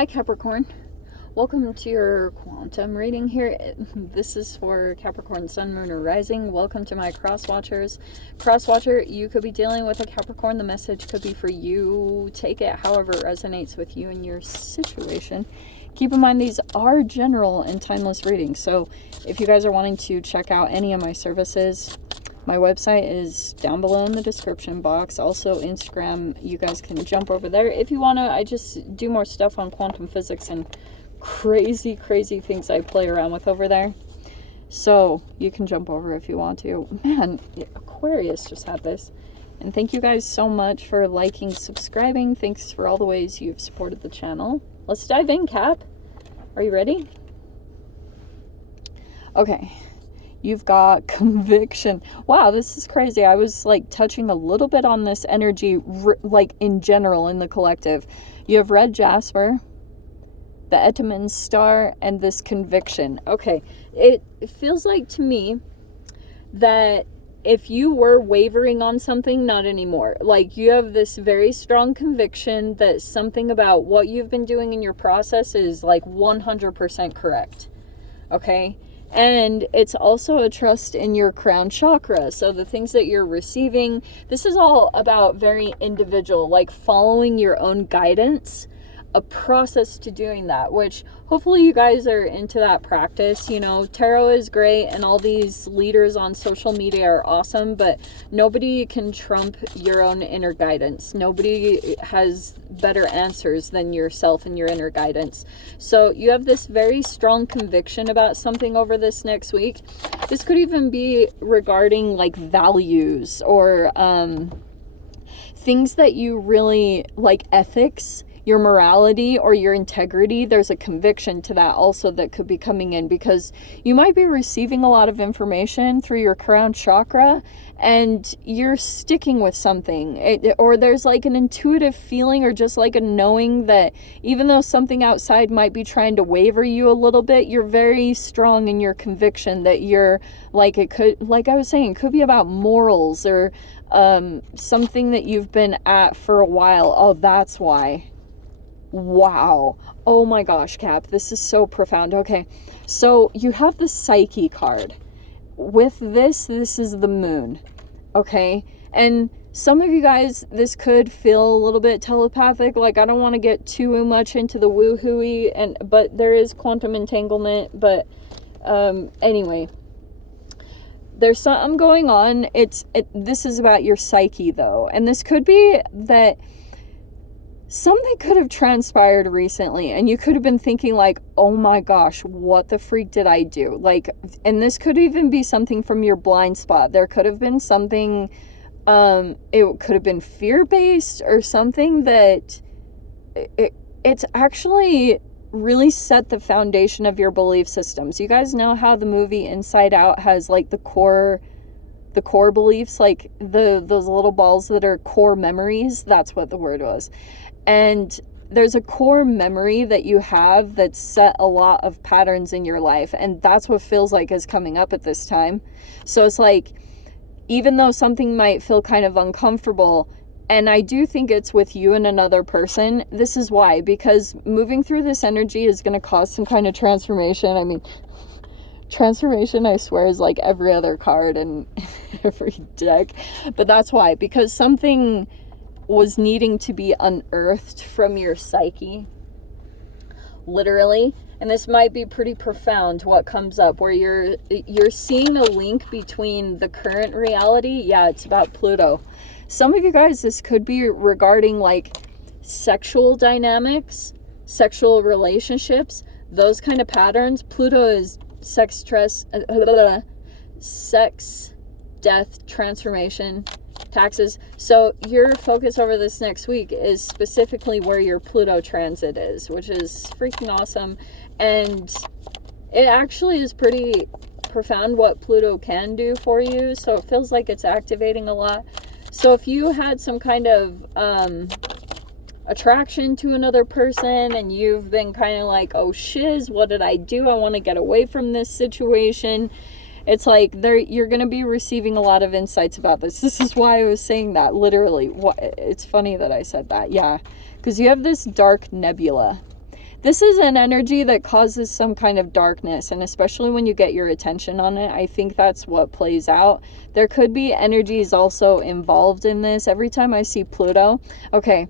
Hi Capricorn, welcome to your quantum reading here. This is for Capricorn Sun, Moon, or Rising. Welcome to my cross watchers. Cross watcher, you could be dealing with a Capricorn. The message could be for you. Take it however it resonates with you and your situation. Keep in mind these are general and timeless readings. So if you guys are wanting to check out any of my services, my website is down below in the description box. Also Instagram, you guys can jump over there if you want to. I just do more stuff on quantum physics and crazy things I play around with over there. So you can jump over if you want to. Man, Aquarius just had this. And thank you guys so much for liking, subscribing. Thanks for all the ways you've supported the channel. Let's dive in, Cap. Are you ready? Okay. You've got conviction. Wow, this is crazy. I was like touching a little bit on this energy, like in general in the collective. You have red jasper, the Eteman star, and this conviction. Okay, it feels like to me that if you were wavering on something, not anymore. Like you have this very strong conviction that something about what you've been doing in your process is like 100% correct. Okay? And it's also a trust in your crown chakra. So the things that you're receiving, this is all about very individual, like following your own guidance, a process to doing that, which hopefully you guys are into that practice. You know, tarot is great and all these leaders on social media are awesome, but nobody can trump your own inner guidance. Nobody has better answers than yourself and your inner guidance. So you have this very strong conviction about something over this next week. This could even be regarding like values or things that you really like, ethics, your morality or your integrity. There's a conviction to that also that could be coming in because you might be receiving a lot of information through your crown chakra and you're sticking with something, or there's like an intuitive feeling or just like a knowing that even though something outside might be trying to waver you a little bit, you're very strong in your conviction that you're like, it could, like I was saying, it could be about morals or something that you've been at for a while. Oh, that's why. Wow. Oh my gosh, Cap, this is so profound. Okay, so you have the Psyche card. With this is the moon. Okay, and some of you guys, this could feel a little bit telepathic. Like, I don't want to get too much into the woo-hooey, but there is quantum entanglement. But anyway, there's something going on. This is about your psyche, though, and this could be that something could have transpired recently and you could have been thinking like, oh my gosh, what the freak did I do? Like, and this could even be something from your blind spot. There could have been something, it could have been fear-based or something that it's actually really set the foundation of your belief systems. You guys know how the movie Inside Out has like the core beliefs, like those little balls that are core memories. That's what the word was. And there's a core memory that you have that set a lot of patterns in your life. And that's what feels like is coming up at this time. So it's like, even though something might feel kind of uncomfortable, and I do think it's with you and another person, this is why. Because moving through this energy is going to cause some kind of transformation. I mean, transformation, I swear, is like every other card and every deck. But that's why. Because something was needing to be unearthed from your psyche, literally. And this might be pretty profound what comes up, where you're seeing a link between the current reality. Yeah, it's about Pluto. Some of you guys, this could be regarding like sexual dynamics, sexual relationships, those kind of patterns. Pluto is sex, stress, sex, death, transformation, taxes. So your focus over this next week is specifically where your Pluto transit is, which is freaking awesome. And it actually is pretty profound what Pluto can do for you. So it feels like it's activating a lot. So if you had some kind of attraction to another person and you've been kind of like, oh shiz, what did I do? I want to get away from this situation. It's like you're going to be receiving a lot of insights about this. This is why I was saying that, literally. It's funny that I said that, yeah. Because you have this dark nebula. This is an energy that causes some kind of darkness, and especially when you get your attention on it, I think that's what plays out. There could be energies also involved in this. Every time I see Pluto, okay,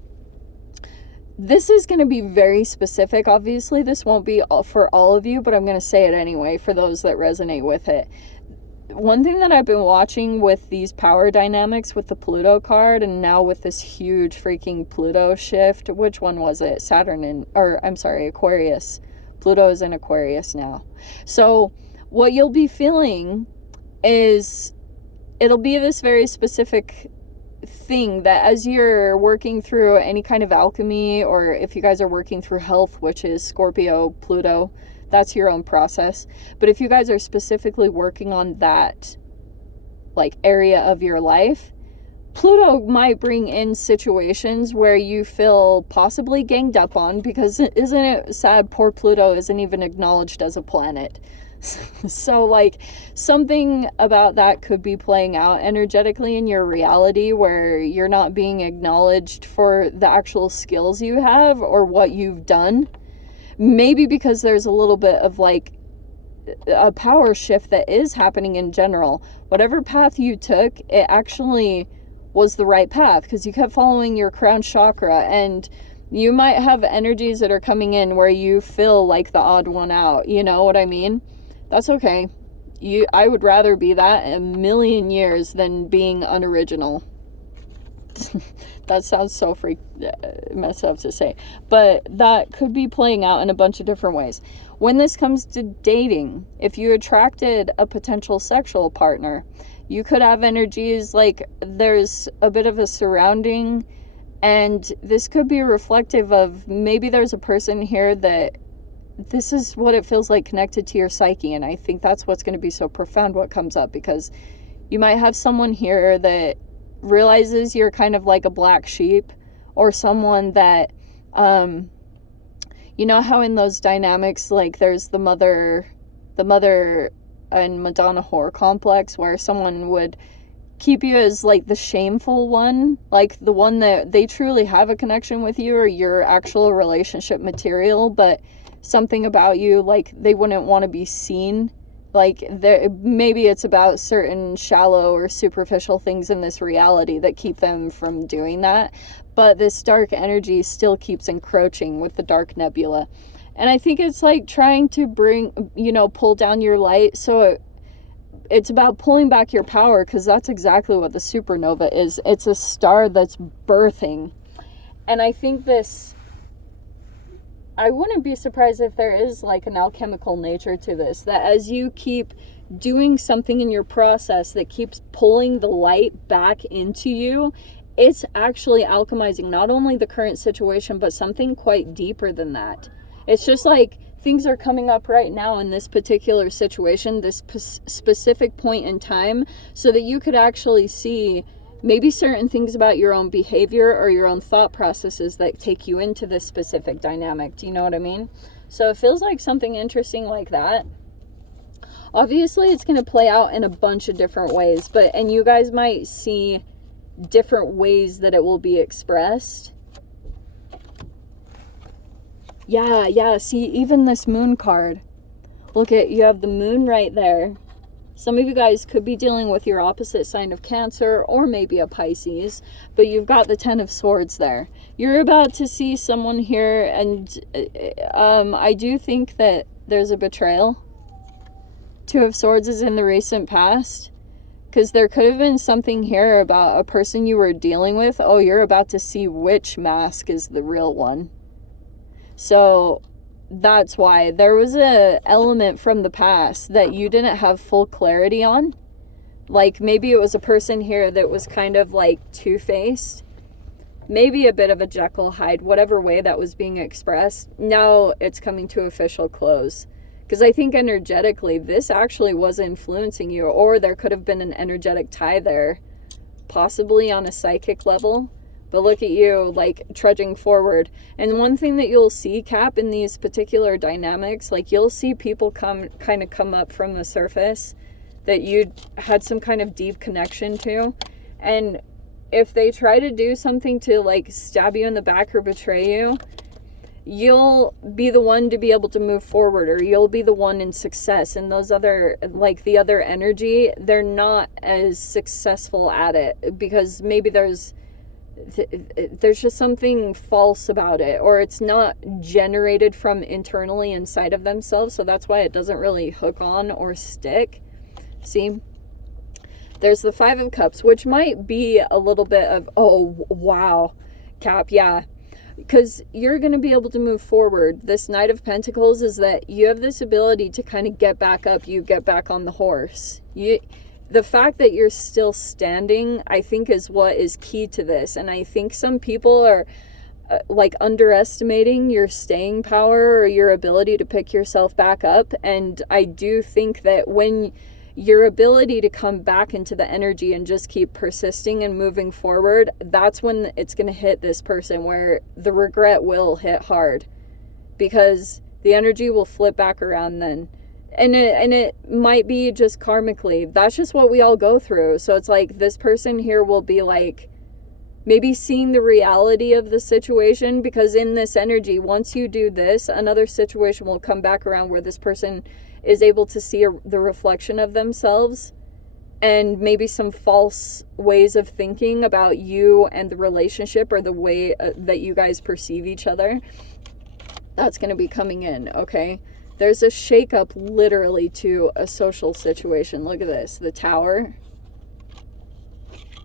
this is going to be very specific. Obviously, this won't be for all of you, but I'm going to say it anyway for those that resonate with it. One thing that I've been watching with these power dynamics with the Pluto card, and now with this huge freaking Pluto shift, which one was it? Aquarius. Pluto is in Aquarius now. So what you'll be feeling is, it'll be this very specific thing that as you're working through any kind of alchemy, or if you guys are working through health, which is Scorpio, Pluto, that's your own process. But if you guys are specifically working on that like area of your life, Pluto might bring in situations where you feel possibly ganged up on, because isn't it sad poor Pluto isn't even acknowledged as a planet. So like something about that could be playing out energetically in your reality, where you're not being acknowledged for the actual skills you have or what you've done. Maybe because there's a little bit of like a power shift that is happening in general. Whatever path you took, it actually was the right path because you kept following your crown chakra, and you might have energies that are coming in where you feel like the odd one out. You know what I mean? That's okay. I would rather be that a million years than being unoriginal. That sounds so messed up to say, but that could be playing out in a bunch of different ways. When this comes to dating, if you attracted a potential sexual partner, you could have energies like there's a bit of a surrounding, and this could be reflective of maybe there's a person here that this is what it feels like connected to your psyche. And I think that's what's going to be so profound what comes up, because you might have someone here that realizes you're kind of like a black sheep, or someone that you know how in those dynamics, like there's the mother and Madonna whore complex, where someone would keep you as like the shameful one, like the one that they truly have a connection with you or your actual relationship material, but something about you, like they wouldn't want to be seen. Like maybe it's about certain shallow or superficial things in this reality that keep them from doing that. But this dark energy still keeps encroaching with the dark nebula. And I think it's like trying to pull down your light. So it's about pulling back your power, because that's exactly what the supernova is. It's a star that's birthing. And I think I wouldn't be surprised if there is like an alchemical nature to this, that as you keep doing something in your process that keeps pulling the light back into you, it's actually alchemizing not only the current situation, but something quite deeper than that. It's just like things are coming up right now in this particular situation, this specific point in time, so that you could actually see maybe certain things about your own behavior or your own thought processes that take you into this specific dynamic. Do you know what I mean? So it feels like something interesting like that. Obviously, it's going to play out in a bunch of different ways, and you guys might see different ways that it will be expressed. Yeah, see, even this moon card. Look at, you have the moon right there. Some of you guys could be dealing with your opposite sign of Cancer, or maybe a Pisces, but you've got the 10 of Swords there. You're about to see someone here, and I do think that there's a betrayal. 2 of Swords is in the recent past, because there could have been something here about a person you were dealing with. Oh, you're about to see which mask is the real one. So that's why there was a element from the past that you didn't have full clarity on. Like maybe it was a person here that was kind of like two-faced, maybe a bit of a Jekyll Hyde, whatever way that was being expressed. Now it's coming to official close, because I think energetically this actually was influencing you, or there could have been an energetic tie there, possibly on a psychic level. But look at you, like, trudging forward. And one thing that you'll see, Cap, in these particular dynamics, like, you'll see people come up from the surface that you had some kind of deep connection to. And if they try to do something to, like, stab you in the back or betray you, you'll be the one to be able to move forward, or you'll be the one in success. And those other, like the other energy, they're not as successful at it because maybe there's just something false about it, or it's not generated from internally inside of themselves. So that's why it doesn't really hook on or stick. See, there's the Five of Cups, which might be a little bit of, oh, wow, Cap, yeah. Because you're going to be able to move forward. This Knight of Pentacles is that you have this ability to kind of get back up. You get back on the horse. The fact that you're still standing, I think, is what is key to this. And I think some people are like underestimating your staying power or your ability to pick yourself back up. And I do think that when your ability to come back into the energy and just keep persisting and moving forward, that's when it's going to hit this person, where the regret will hit hard, because the energy will flip back around then. And it might be just karmically. That's just what we all go through. So it's like this person here will be like maybe seeing the reality of the situation, because in this energy, once you do this, another situation will come back around where this person is able to see the reflection of themselves and maybe some false ways of thinking about you and the relationship, or the way that you guys perceive each other. That's going to be coming in, okay? There's a shakeup literally to a social situation. Look at this, the Tower.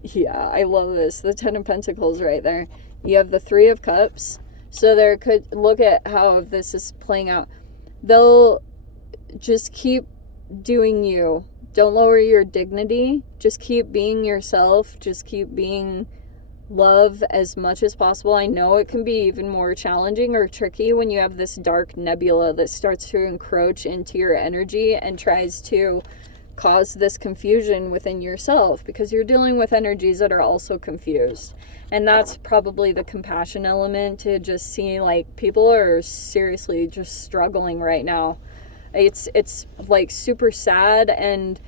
Yeah, I love this. The Ten of Pentacles right there. You have the Three of Cups. So there could, look at how this is playing out. They'll just keep doing you. Don't lower your dignity. Just keep being yourself. Just keep being love as much as possible. I know it can be even more challenging or tricky when you have this dark nebula that starts to encroach into your energy and tries to cause this confusion within yourself, because you're dealing with energies that are also confused. And that's probably the compassion element, to just see like people are seriously just struggling right now. It's like super sad, and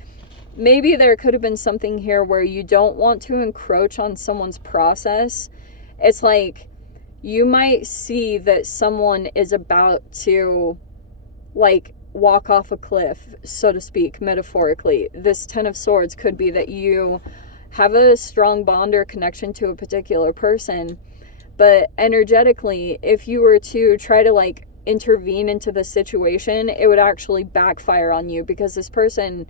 maybe there could have been something here where you don't want to encroach on someone's process. It's like you might see that someone is about to like walk off a cliff, so to speak, metaphorically. This Ten of Swords could be that you have a strong bond or connection to a particular person, but energetically, if you were to try to like intervene into the situation, it would actually backfire on you, because this person,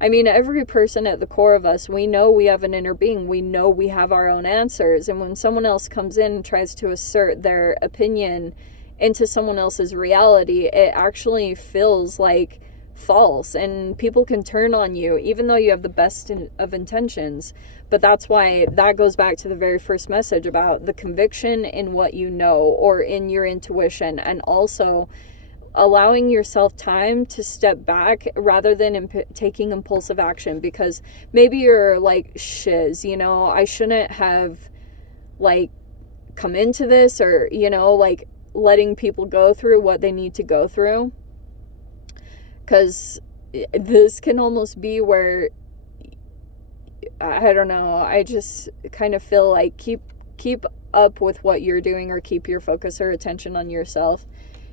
I mean, every person at the core of us, we know we have an inner being. We know we have our own answers. And when someone else comes in and tries to assert their opinion into someone else's reality, it actually feels like false, and people can turn on you even though you have the best of intentions. But that's why that goes back to the very first message about the conviction in what you know, or in your intuition, and also allowing yourself time to step back rather than taking impulsive action. Because maybe you're like, shiz, you know, I shouldn't have like come into this, or, you know, like letting people go through what they need to go through. Because this can almost be where, I don't know, I just kind of feel like keep up with what you're doing, or keep your focus or attention on yourself.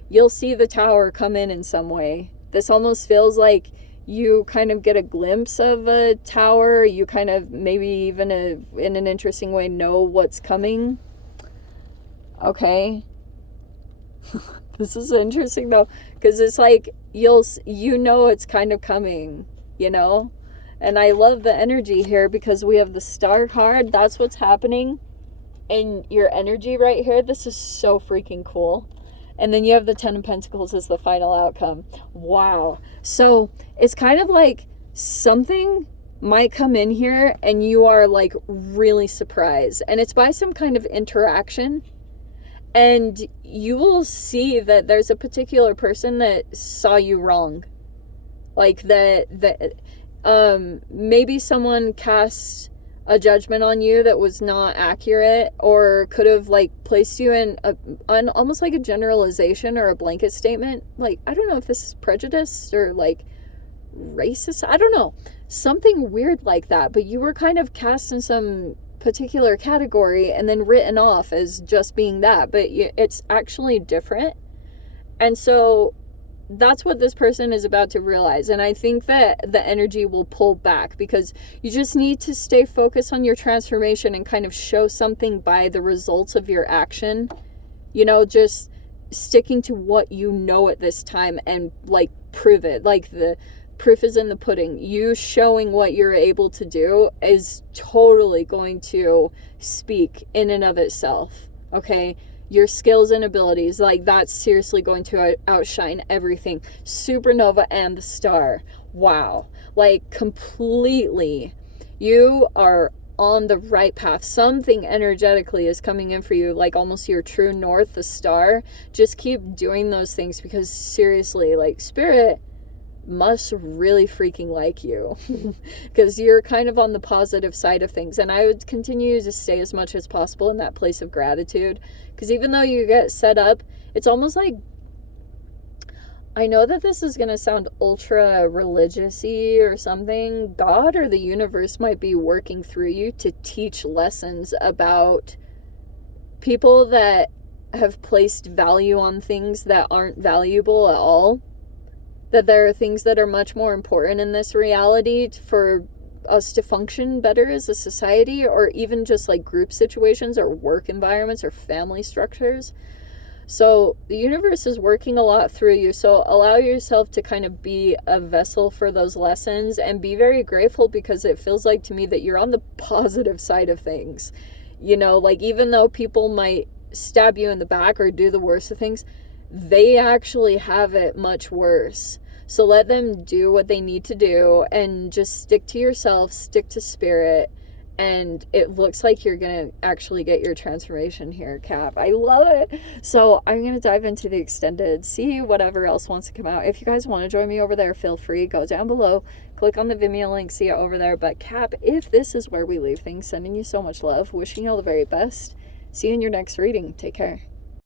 You'll see the Tower come in some way. This almost feels like you kind of get a glimpse of a tower. You kind of maybe even in an interesting way know what's coming. Okay. This is interesting though, because it's like you know it's kind of coming, you know? And I love the energy here, because we have the Star card. That's what's happening in your energy right here. This is so freaking cool. And then you have the Ten of Pentacles as the final outcome. Wow. So it's kind of like something might come in here and you are like really surprised. And it's by some kind of interaction. And you will see that there's a particular person that saw you wrong. Like that maybe someone cast a judgment on you that was not accurate, or could have like placed you in almost like a generalization or a blanket statement. Like, I don't know if this is prejudice or like racist. I don't know. Something weird like that. But you were kind of cast in some particular category and then written off as just being that, but it's actually different. And so that's what this person is about to realize. And I think that the energy will pull back, because you just need to stay focused on your transformation and kind of show something by the results of your action. You know, just sticking to what you know at this time and like prove it. Like the proof is in the pudding. You showing what you're able to do is totally going to speak in and of itself. Okay? Your skills and abilities, like that's seriously going to outshine everything. Supernova and the star. Wow. Like completely. You are on the right path. Something energetically is coming in for you, like almost your true north, the star. Just keep doing those things, because seriously, like spirit must really freaking like you, because you're kind of on the positive side of things. And I would continue to stay as much as possible in that place of gratitude, because even though you get set up, it's almost like, I know that this is going to sound ultra religious-y or something, God or the universe might be working through you to teach lessons about people that have placed value on things that aren't valuable at all. That there are things that are much more important in this reality for us to function better as a society, or even just like group situations or work environments or family structures. So the universe is working a lot through you. So allow yourself to kind of be a vessel for those lessons, and be very grateful, because it feels like to me that you're on the positive side of things. You know, like even though people might stab you in the back or do the worst of things, they actually have it much worse. So let them do what they need to do, and just stick to yourself, stick to spirit, and it looks like you're going to actually get your transformation here, Cap. I love it. So I'm going to dive into the extended, see whatever else wants to come out. If you guys want to join me over there, feel free. Go down below, click on the Vimeo link, see it over there. But Cap, if this is where we leave things, sending you so much love, wishing you all the very best. See you in your next reading. Take care.